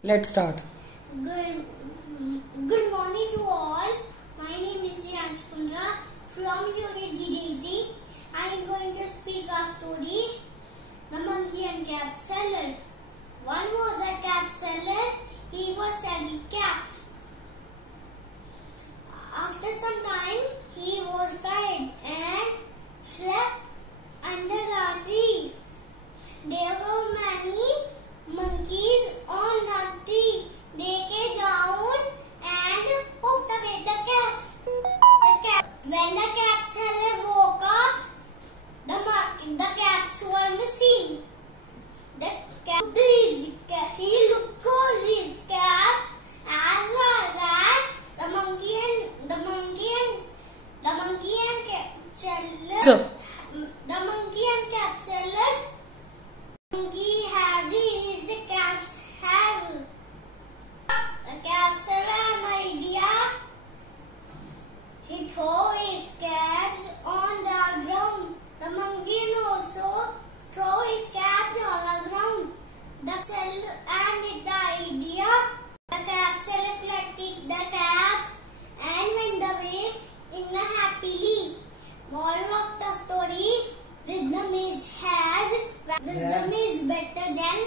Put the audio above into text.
Let's start. Good morning to all. My name is Reyansh Kundra from U.K.G. I am going to speak a story, The Monkey and Capseler. One was a capseler. He was selling caps. After some time, he was tired and slept under a tree. There were many monkeys on the tree. They came down and poked away the caps. When the capseler woke up, the caps were missing. He looked for his caps as well as the monkey and capseler. The monkey and capseler. Monkey has his caps have. The capseler had an idea. He threw his caps on the ground. The monkey also threw his caps on the ground. The capseler and the idea. The capseler collected the caps and went away in a happily. Moral of the story: wisdom is better than